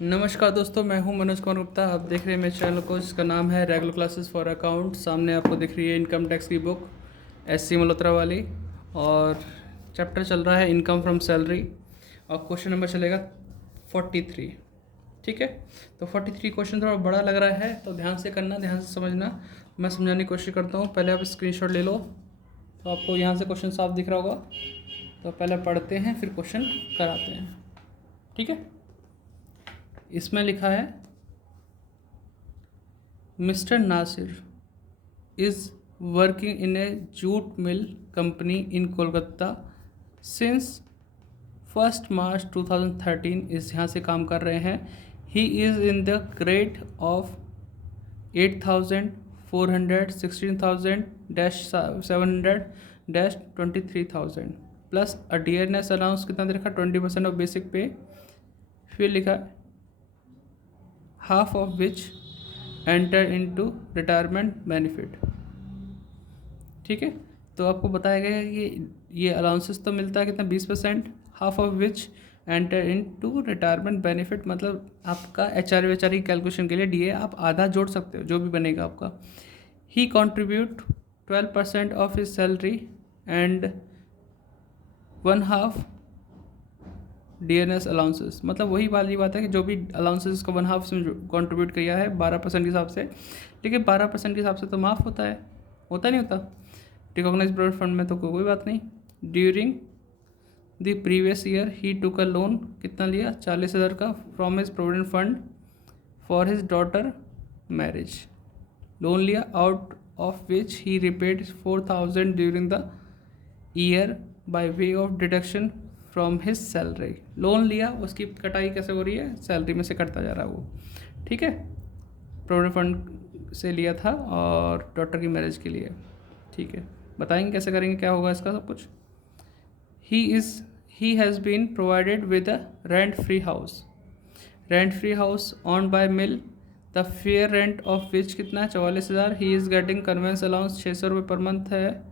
नमस्कार दोस्तों, मैं हूं मनोज कुमार गुप्ता। आप देख रहे हैं मेरे चैनल को जिसका नाम है रेगुलर क्लासेस फॉर अकाउंट। सामने आपको दिख रही है इनकम टैक्स की बुक एससी मल्होत्रा वाली, और चैप्टर चल रहा है इनकम फ्रॉम सैलरी, और क्वेश्चन नंबर चलेगा 43। ठीक है, तो 43 क्वेश्चन थोड़ा बड़ा लग रहा है, तो ध्यान से करना, ध्यान से समझना। मैं समझाने की कोशिश करता हूँ। पहले आप स्क्रीनशॉट ले लो, तो आपको यहाँ से क्वेश्चन साफ दिख रहा होगा। तो पहले पढ़ते हैं, फिर क्वेश्चन कराते हैं। ठीक है, इसमें लिखा है mister Nasir is working in a jute mill company in Kolkata since 1st March 2013। इस यहाँ से काम कर रहे हैं। He is in the grade of 8,400, 16,700 23,000 plus a dearness allowance कितना दे रखा, 20% ऑफ बेसिक पे। फिर लिखा half of which enter into retirement benefit. ठीक है, तो आपको बताया गया है कि ये अलाउंसेस तो मिलता है कितना, 20%, half of which enter into retirement benefit. मतलब आपका एच आर की कैलकुलेशन के लिए डी ए आप आधा जोड़ सकते हो, जो भी बनेगा आपका। He contribute 12% of his salary and 1/2 DNS allowances. मतलब वही वाली बात है कि जो भी अलाउंसेस का 1/2 में कॉन्ट्रीब्यूट किया है 12% के हिसाब से, लेकिन 12% के हिसाब से तो माफ़ होता है, होता नहीं होता। रिकॉग्नाइज प्रोविडेंट फंड में तो कोई बात नहीं। During the previous year he took a loan, कितना लिया, 40,000 का, from his provident fund for his daughter marriage. Loan लिया, out of which he repaid 4,000 during the year by way of deduction from his salary. Loan लिया, उसकी कटाई कैसे हो रही है, सैलरी में से कटता जा रहा है वो। ठीक है, प्रोविडेंट फंड से लिया था और डॉटर की मैरिज के लिए। ठीक है, बताएंगे कैसे करेंगे, क्या होगा इसका सब कुछ। He has been provided with a rent free house, rent free house on by mill, the fair rent of which कितना है, 44,000। He is getting conveyance allowance 600 रुपये पर मंथ है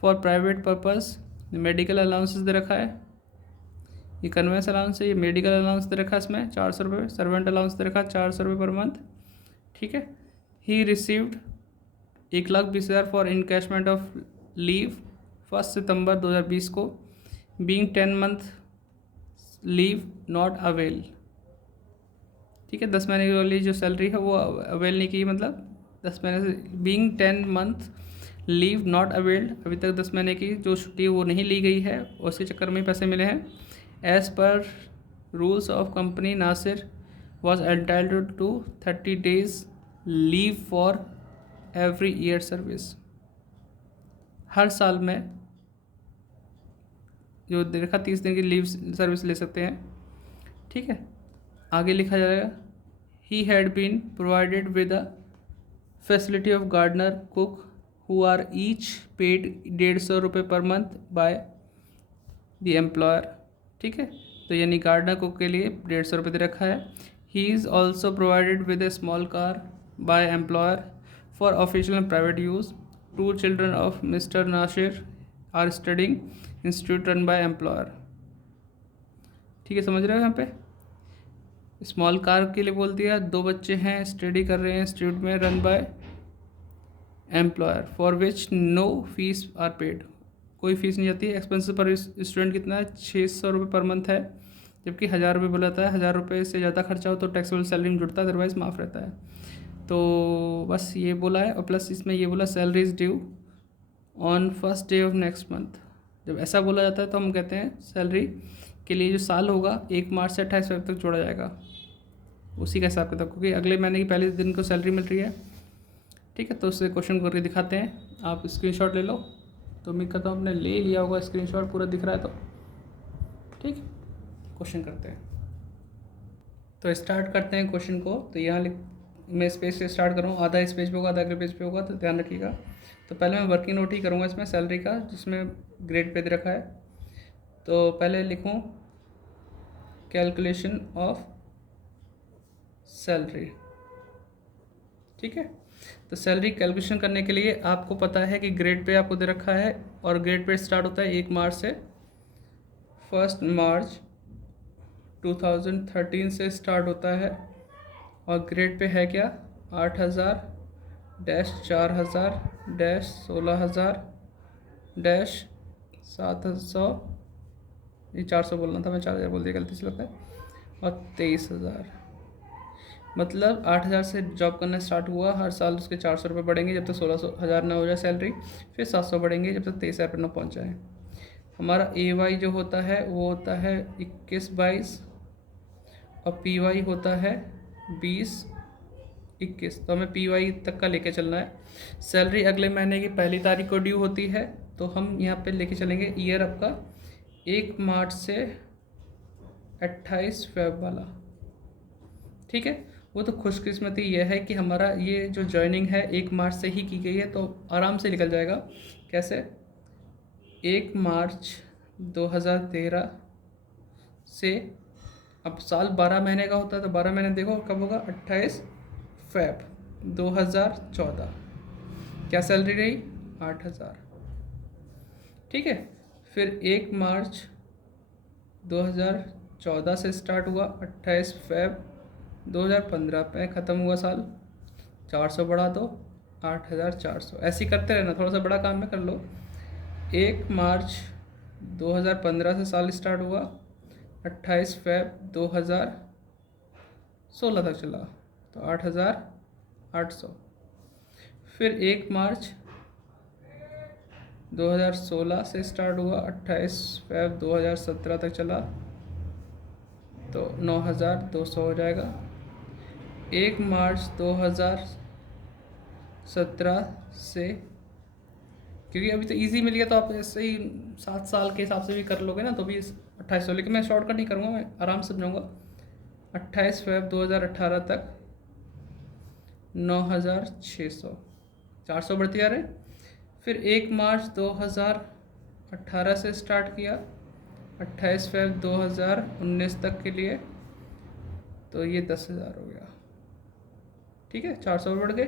for private purpose. Medical allowances दे रखा है, ये convince allowance है, ये मेडिकल अलाउंस दे रखा है इसमें 400 रुपये, सर्वेंट अलाउंस दे रखा है 400 रुपये पर मंथ। ठीक है, he received 1,20,000 for encashment of leave 1 सितंबर 2020 को, being 10 month leave not avail. ठीक है, 10 महीने की वाली जो सैलरी है वो अवेल नहीं की, मतलब 10 महीने से, being 10 month leave not availed, अभी तक 10 महीने की जो छुट्टी वो नहीं ली गई है, उसके चक्कर में पैसे मिले हैं। As per rules of company Nasir was entitled to 30 days leave for every year service. हर साल में जो देखा 30 दिन की लीव सर्विस ले सकते हैं। ठीक है, आगे लिखा जाएगा he had been provided with a facility of gardener cook who are each paid 150 रुपये पर मंथ बाय द एम्प्लॉयर। ठीक है, तो यानी गार्डनर कुक के लिए 150 रुपये दे रखा है। He is also provided with a small car by employer for official and private use. 2 children of mister Nasir are studying institute run by employer. ठीक है, समझ रहे हो यहाँ पे, स्मॉल कार के लिए बोल दिया, 2 बच्चे हैं स्टडी कर रहे हैं इंस्टीट्यूट में, run by employer, for which no fees are paid, कोई फीस नहीं जाती है। एक्सपेंसिव पर स्टूडेंट कितना है, 600 रुपये पर मंथ है, जबकि 1,000 रुपये बोला था है। 1,000 रुपये से ज़्यादा खर्चा हो तो टैक्सेबल सैलरी में जुड़ता है, अदरवाइज माफ़ रहता है। तो बस ये बोला है, और प्लस इसमें ये बोला salary is due on first day of next month. जब ऐसा बोला जाता है तो हम कहते हैं सैलरी के लिए जो साल होगा 1 मार्च से 28 फरवरी तक जोड़ा जाएगा, उसी का हिसाब किताब, क्योंकि अगले महीने की पहले दिन को सैलरी मिल रही है। ठीक है, तो उससे क्वेश्चन करके दिखाते हैं, आप स्क्रीनशॉट ले लो। तो उम्मीद करता हूँ आपने ले लिया होगा, स्क्रीनशॉट पूरा दिख रहा है तो ठीक, क्वेश्चन करते हैं। तो स्टार्ट करते हैं क्वेश्चन को। तो यहाँ मैं इस पेज से स्टार्ट करूँ, आधा इस पेज पे होगा, आधा अगले पेज पे होगा, तो ध्यान रखिएगा। तो पहले मैं वर्किंग नोट ही करूँगा इसमें सैलरी का, जिसमें ग्रेड पे दे रखा है। तो पहले लिखूँ कैलकुलेशन ऑफ सैलरी। ठीक है, तो सैलरी कैलकुलेशन करने के लिए आपको पता है कि ग्रेड पे आपको दे रखा है, और ग्रेड पे स्टार्ट होता है 1 मार्च से 1 मार्च 2013 से स्टार्ट होता है और ग्रेड पे है क्या 8000 डैश 4000 डैश 16000 डैश 700, ये 400 बोलना था, मैं 4000 बोल दिया गलती से लगता है, और 23,000। मतलब 8,000 से जॉब करना स्टार्ट हुआ, हर साल उसके 400 रुपये बढ़ेंगे जब तक 16,000 ना हो जाए सैलरी, फिर 700 बढ़ेंगे जब तक 23,000 पर ना पहुँच जाए। हमारा AY जो होता है वो होता है 21-22 और PY होता है 20-21। तो हमें PY तक का लेके चलना है। सैलरी अगले महीने की 1 तारीख को ड्यू होती है, तो हम यहाँ पे लेके चलेंगे ईयर आपका 1 मार्च से 28 फेब वाला। ठीक है, वो तो खुशकिस्मती यह है कि हमारा ये जो ज्वाइनिंग है 1 मार्च से ही की गई है, तो आराम से निकल जाएगा। कैसे? 1 मार्च 2013 से, अब साल 12 महीने का होता है तो 12 महीने देखो कब होगा, 28 फेब 2014। क्या सैलरी रही? 8,000। ठीक है, फिर 1 मार्च 2014 से स्टार्ट हुआ, 28 फेब 2015 पे ख़त्म हुआ साल, 400 बढ़ा दो 8,400। ऐसे ही करते रहना, थोड़ा सा बड़ा काम में कर लो। 1 मार्च 2015 से साल स्टार्ट हुआ, 28 फेब 2016 तक चला, तो 8,800। फिर 1 मार्च 2016 से स्टार्ट हुआ, 28 फेब 2017 तक चला, तो 9,200 हो जाएगा। 1 मार्च 2017 से, क्योंकि अभी तो इजी मिल गया तो आप ऐसे ही 7 साल के हिसाब से भी कर लोगे ना, तो भी 2800, लेकिन मैं शॉर्टकट नहीं करूँगा, मैं आराम से समझाऊँगा। 28 फेब 2018 तक 9,600, 400 बढ़ती जा रहे। फिर 1 मार्च 2018 से स्टार्ट किया, 28 फेब 2019 तक के लिए, तो ये 10,000 हो गया। ठीक है, 400 बढ़ गए।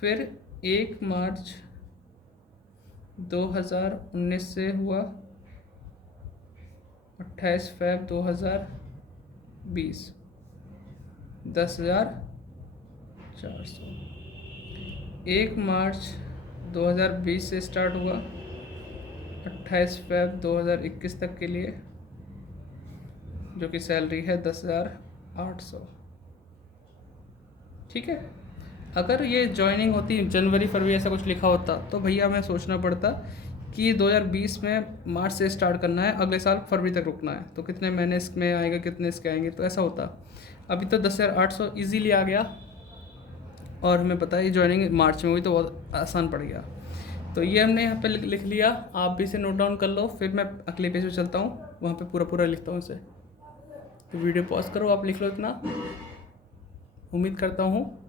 फिर 1 मार्च 2019 से हुआ 28 फेब 2020, 10,400। 1 मार्च 2020 से स्टार्ट हुआ, 28 फेब 2021 तक के लिए, जो कि सैलरी है 10,800। ठीक है, अगर ये ज्वाइनिंग होती जनवरी फरवरी ऐसा कुछ लिखा होता तो भैया हमें सोचना पड़ता कि 2020 में मार्च से स्टार्ट करना है, अगले साल फरवरी तक रुकना है, तो कितने महीने इसमें आएगा, कितने इसके आएंगे, तो ऐसा होता। अभी तो 10,800 ईजीली आ गया, और हमें पता है ज्वाइनिंग मार्च में हुई तो बहुत आसान पड़ गया। तो ये हमने यहाँ पे लिख लिया, आप भी इसे नोट डाउन कर लो, फिर मैं अगले पेज पे चलता हूँ, वहाँ पे पूरा पूरा लिखता हूँ इसे। तो वीडियो पॉज करो, आप लिख लो इतना, उम्मीद करता हूँ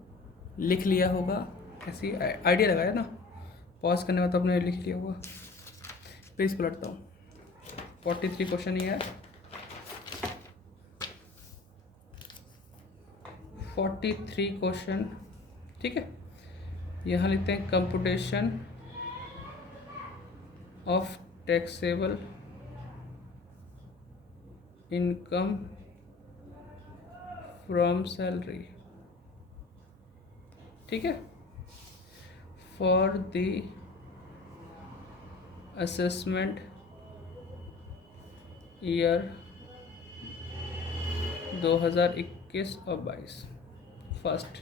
लिख लिया होगा। ऐसी आइडिया लगाया ना, पॉज करने का तो आपने लिख लिया होगा। पेज पलटता हूँ, 43 क्वेश्चन ही है। 43 क्वेश्चन, ठीक है। यहाँ लिखते हैं computation of taxable income from salary. ठीक है, फॉर द असेसमेंट ईयर 2021 और 22। फर्स्ट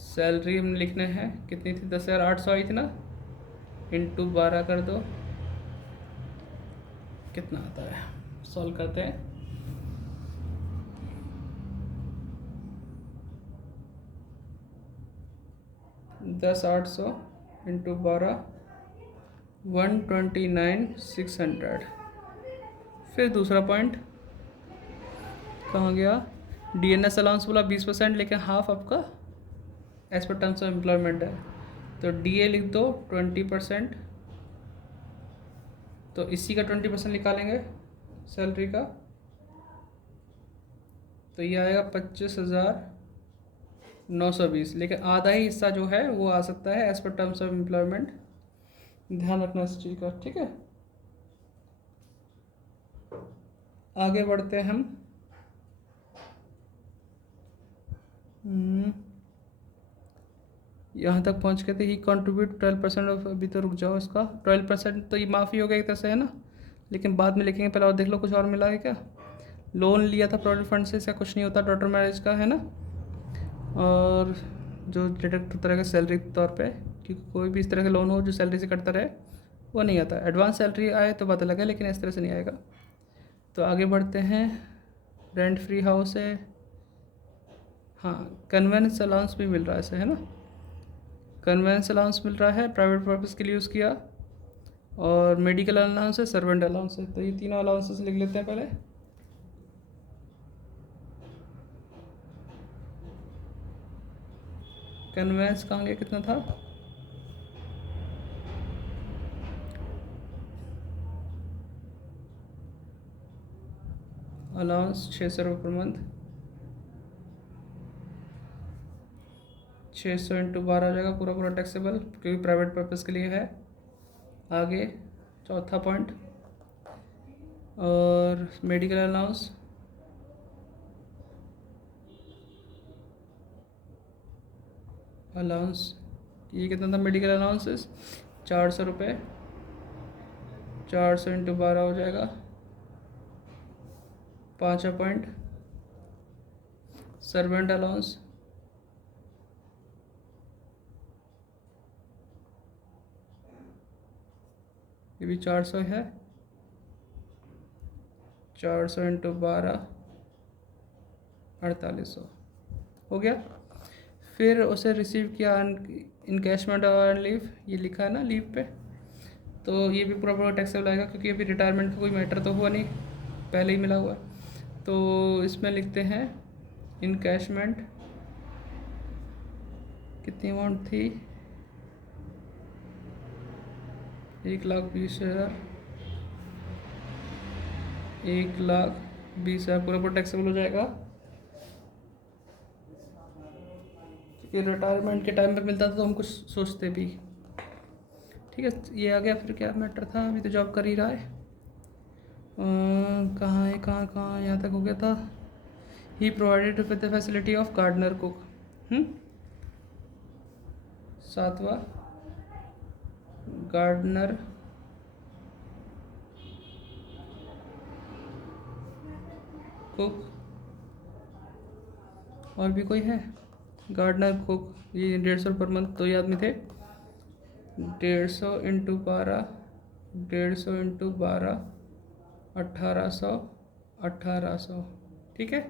सैलरी हम लिखने हैं, कितनी थी, 10,800 आई थी ना, इंटू 12 कर दो, कितना आता है, सॉल्व करते हैं। दस 800 इंटू 12, 129,600। फिर दूसरा पॉइंट कहाँ गया, DNS अलाउंस बोला 20%, लेकिन हाफ आपका as per terms of employment है, तो DA लिख दो 20%, तो इसी का 20% निकालेंगे सैलरी का, तो ये आएगा 25,920, लेकिन आधा ही हिस्सा जो है वो आ सकता है as per terms of employment, ध्यान रखना इस चीज़ का। ठीक है, आगे बढ़ते हैं हम। यहाँ तक पहुँच गए थे। ही कंट्रीब्यूट 12% ऑफ, अभी तो रुक जाओ, इसका 12% तो ये माफ़ी हो गया एक तरह से, है ना, लेकिन बाद में लिखेंगे। पहले और देख लो कुछ और मिला है क्या। लोन लिया था प्रोविडेंट फंड से, इसका कुछ नहीं होता डॉटर मैरिज का, है ना। और जो डिडक्ट होता रहेगा सैलरी के तौर पे, क्योंकि कोई भी इस तरह का लोन हो जो सैलरी से कटता रहे वो नहीं आता। एडवांस सैलरी आए तो बात अलग है, लेकिन इस तरह से नहीं आएगा। तो आगे बढ़ते हैं। रेंट फ्री हाउस है, हाँ। कन्वेंस अलाउंस भी मिल रहा है ऐसे, है ना। कन्वेंस अलाउंस मिल रहा है, प्राइवेट पर्पज़ के लिए यूज़ किया। और मेडिकल अलाउंस है, सर्वेंट अलाउंस है। तो ये तीनों अलाउंसेस लिख लेते हैं पहले। कन्वेंस कहाँ गया, कितना था, अलाउंस 600 रुपये पर मंथ, 600 इंटू 12 हो जाएगा, पूरा पूरा टैक्सेबल, क्योंकि प्राइवेट पर्पज़ के लिए है। आगे चौथा पॉइंट, और मेडिकल अलाउंस ये कितना था, मेडिकल अलाउंसेस 400 रुपये, 400 इंटू 12 हो जाएगा। पाँचवा पॉइंट, सर्वेंट अलाउंस, ये भी 400 है, 400 इंटू 12 4800 हो गया। फिर उसे रिसीव किया इनकैशमेंट और लीव, ये लिखा है ना लीव पे, तो ये भी पूरा पूरा टैक्सेबल आएगा, क्योंकि अभी रिटायरमेंट का कोई मैटर तो हुआ नहीं, पहले ही मिला हुआ। तो इसमें लिखते हैं इनकैशमेंट, कितनी अमाउंट थी, 1,20,000, 1,20,000 पूरा पूरा टैक्सेबल हो जाएगा, क्योंकि रिटायरमेंट के टाइम पे मिलता था तो हम कुछ सोचते भी। ठीक है, ये आ गया। फिर क्या मैटर था, अभी तो जॉब कर ही रहा है। कहाँ है, कहाँ यहाँ तक हो गया था। He provided with the facility of gardener cook. सातवां, गार्डनर कुक, और भी कोई है, गार्डनर कुक, ये 150 पर मंथ, दो ही आदमी थे। 150 इंटू 12, 150 इंटू 12 1800, 1800, ठीक है।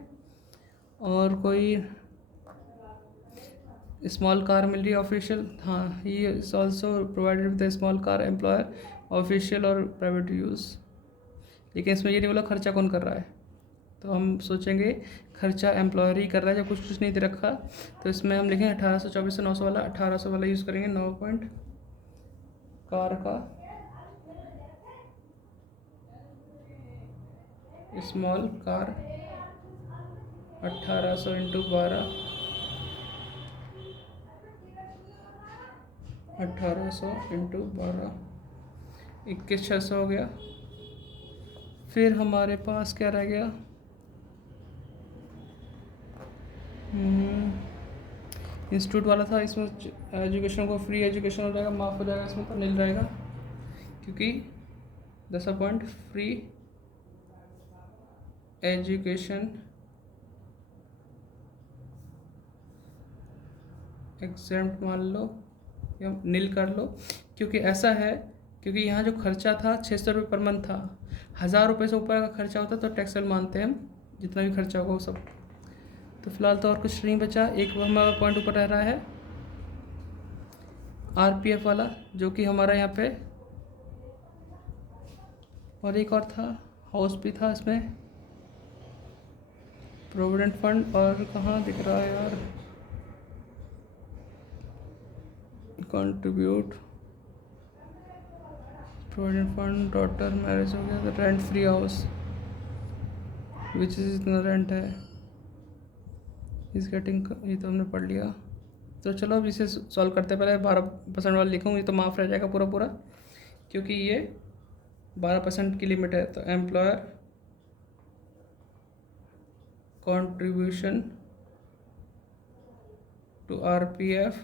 और कोई स्मॉल कार मिल रही है ऑफिशियल, हाँ। He is also provided with small car employer official और प्राइवेट यूज़, लेकिन इसमें ये नहीं बोला खर्चा कौन कर रहा है, तो हम सोचेंगे खर्चा एम्प्लॉयर ही कर रहा है, जब कुछ नहीं दे रखा। तो इसमें हम लिखेंगे 1800, 2400, 900 वाला, 1800 वाला यूज़ करेंगे। 9 पॉइंट, कार का स्मॉल कार 1800 इंटू 12, 1800 इंटू 12, 21,600 हो गया। फिर हमारे पास क्या रह गया, इंस्टीट्यूट वाला था। इसमें एजुकेशन को फ्री एजुकेशन हो जाएगा, माफ़ हो जाएगा, इसमें तो नील रहेगा, क्योंकि 10 पॉइंट फ्री एजुकेशन एग्जाम्प्ट मान लो या नील कर लो, क्योंकि ऐसा है, क्योंकि यहाँ जो खर्चा था 600 रुपये पर मंथ था। 1,000 रुपये से ऊपर का खर्चा होता तो टैक्सेबल मानते हैं हम, जितना भी खर्चा होगा वो सब। तो फिलहाल तो और कुछ नहीं बचा। एक हमारा पॉइंट ऊपर रह रहा है RPF वाला, जो कि हमारा यहाँ पे, और एक और था, हाउस भी था इसमें, प्रोविडेंट फंड, और कहाँ दिख रहा है यार, contribute provident fund, daughter marriage हो गया, rent free house which is इतना रेंट है, इस गेटिंग, ये तो हमने पढ़ लिया। तो चलो अब इसे सॉल्व करते हैं। पहले 12% वाला लिखूँगी, ये तो माफ़ रह जाएगा पूरा पूरा, क्योंकि ये 12% की लिमिट है। तो employer contribution to RPF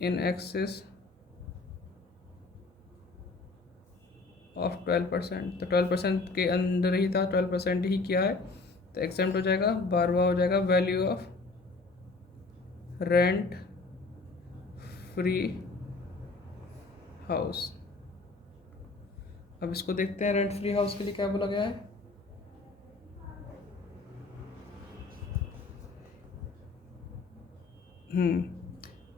in excess of 12%। तो 12% के अंदर ही था, 12% ही किया है तो एग्जाम्प्ट हो जाएगा। 12वां हो जाएगा value of rent free house. अब इसको देखते हैं रेंट फ्री हाउस के लिए क्या बोला गया है।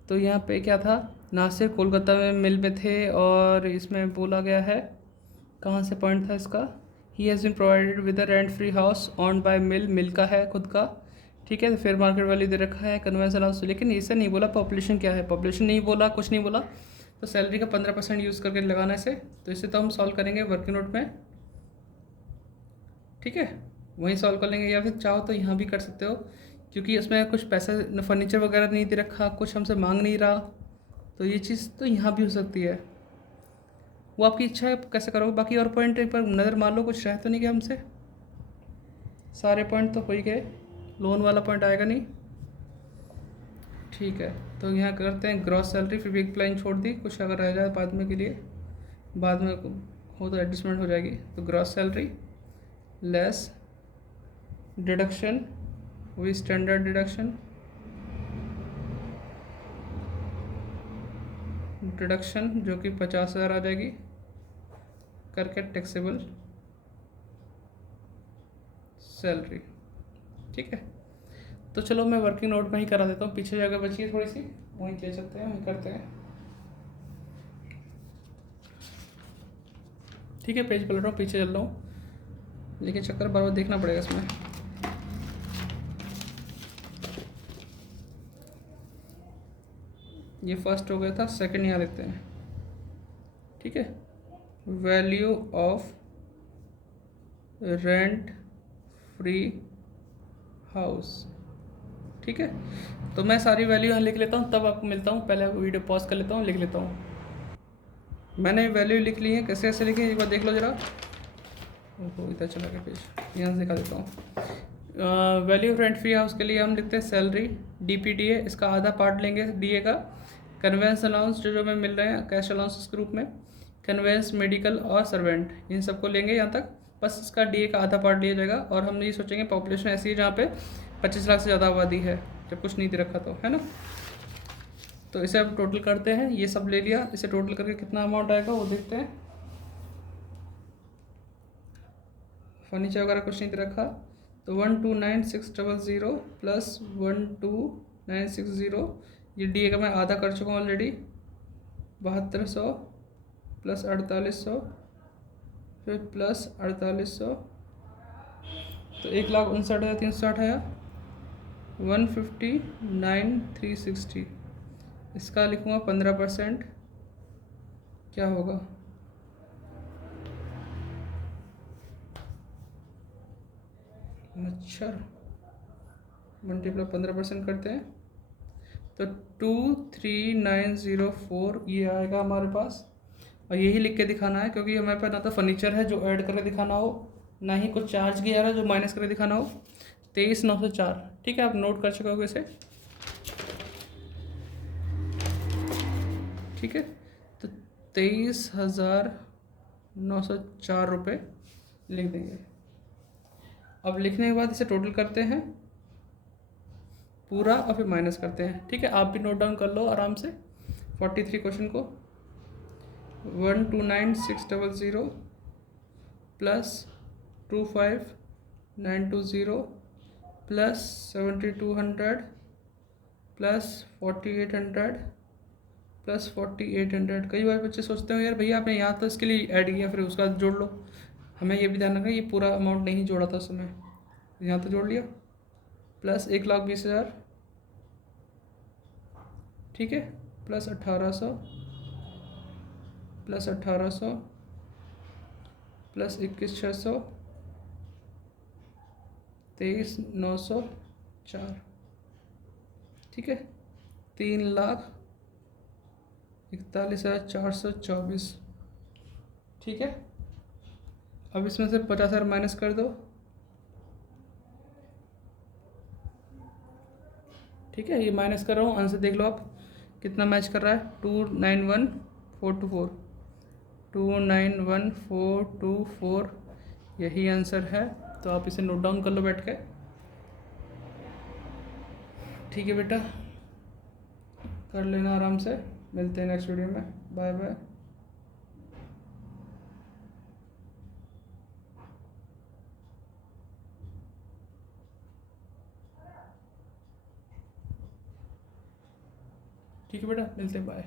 तो यहाँ पे क्या था, नासिर कोलकाता में मिल में थे और इसमें बोला गया है, कहाँ से पॉइंट था इसका, ही has been provided with a rent free house on by mill, mill का है खुद का, ठीक है। तो फेयर मार्केट वैल्यू दे रखा है, कन्वेंशन हाउस, लेकिन इसे नहीं बोला पॉपुलेशन क्या है, पॉपुलेशन नहीं बोला, कुछ नहीं बोला। तो सैलरी का 15% यूज़ करके लगाना इसे। तो इसे तो हम सॉल्व करेंगे वर्किंग नोट में, ठीक है, वहीं सॉल्व कर लेंगे, या फिर चाहो तो यहाँ भी कर सकते हो, क्योंकि इसमें कुछ पैसा फर्नीचर वगैरह नहीं दे रखा, कुछ हमसे मांग नहीं रहा, तो ये चीज़ तो यहाँ भी हो सकती है। वो आपकी इच्छा है कैसे करोगे। बाकी और पॉइंट एक बार नज़र मार लो, कुछ रह तो नहीं गया हमसे, सारे पॉइंट तो हो ही गए, लोन वाला पॉइंट आएगा नहीं, ठीक है। तो यहाँ करते हैं ग्रॉस सैलरी, फिर भी एक लाइन छोड़ दी, कुछ अगर रह जाए बाद में के लिए, बाद में हो तो एडजस्टमेंट हो जाएगी। तो ग्रॉस सैलरी लेस डिडक्शन, वही स्टैंडर्ड डिडक्शन, डिडक्शन जो कि 50,000 आ जाएगी करके टैक्सेबल सैलरी, ठीक है। तो चलो मैं वर्किंग नोट में ही करा देता हूँ, पीछे जगह बची है थोड़ी सी, वहीं चल सकते हैं, वहीं करते हैं, ठीक है। पेज पलट रहा हूँ, पीछे चल रहा हूँ, लेकिन चक्कर बार बार देखना पड़ेगा इसमें। ये फर्स्ट हो गया था, सेकंड यहाँ लेते हैं, ठीक है। Value of rent free house, ठीक है। तो मैं सारी वैल्यू यहाँ लिख लेता हूँ, तब आपको मिलता हूँ, पहले वीडियो पॉज कर लेता हूँ, लिख लेता हूँ। मैंने वैल्यू लिख ली है, कैसे कैसे लिखी है एक बार देख लो जरा। ओहो इधर चला गया पेज, यहाँ से दिखा देता हूँ। Value of rent free house के लिए हम लिखते हैं सैलरी, DPDA, इसका आधा पार्ट लेंगे DA का, कन्वेंस अलाउंस जो जो हमें मिल रहे हैं कैश अलाउंस के रूप में, कन्वेंस, मेडिकल और सर्वेंट, इन सबको लेंगे यहाँ तक, बस इसका DA का आधा पार्ट लिया जाएगा। और हम ये सोचेंगे पॉपुलेशन ऐसी है जहाँ पे 25 लाख से ज़्यादा आबादी है, जब कुछ नहीं दे रखा तो, है ना। तो इसे अब टोटल करते हैं, ये सब ले लिया, इसे टोटल करके कितना अमाउंट आएगा वो देखते हैं। फर्नीचर वगैरह कुछ नहीं दे रखा, तो 129,600 प्लस 12960, ये DA का मैं आधा कर चुका हूँ ऑलरेडी, 7200 प्लस 4800, फिर प्लस 4800, तो 1,59,360 आया, 159,360, इसका लिखूँगा 15%, क्या होगा, अच्छा मल्टीप्लाई 15% करते हैं, तो 23,904 ये आएगा हमारे पास। और यही लिख के दिखाना है, क्योंकि हमारे पास ना तो फर्नीचर है जो ऐड करके दिखाना हो, ना ही कुछ चार्ज किया है जो माइनस करके दिखाना हो। 23,904, ठीक है, आप नोट कर चुके हो इसे, ठीक है। तो 23,904 रुपये लिख देंगे। अब लिखने के बाद इसे टोटल करते हैं पूरा और फिर माइनस करते हैं, ठीक है। आप भी नोट डाउन कर लो आराम से 43 क्वेश्चन को। 129,600 प्लस 25,920 प्लस 7,200 प्लस 4,800 प्लस 4,800। कई बार बच्चे सोचते हैं यार भैया आपने यहाँ तो इसके लिए ऐड किया फिर उसका जोड़ लो, हमें ये भी ध्यान रखना ये पूरा अमाउंट नहीं जोड़ा था उस समय, यहाँ तो जोड़ लिया, प्लस 1,20,000, ठीक है, प्लस 1,800 प्लस 1,800 प्लस 21,600, 23,904, ठीक है, 3,41,424, ठीक है। अब इसमें से 50,000 माइनस कर दो, ठीक है, ये माइनस कर रहा हूँ, आंसर देख लो आप कितना मैच कर रहा है, 291424, 291424 यही आंसर है। तो आप इसे नोट डाउन कर लो बैठ के। ठीक है बेटा, कर लेना आराम से, मिलते हैं नेक्स्ट वीडियो में, बाय बाय। ठीक है बेटा, मिलते हैं, बाय।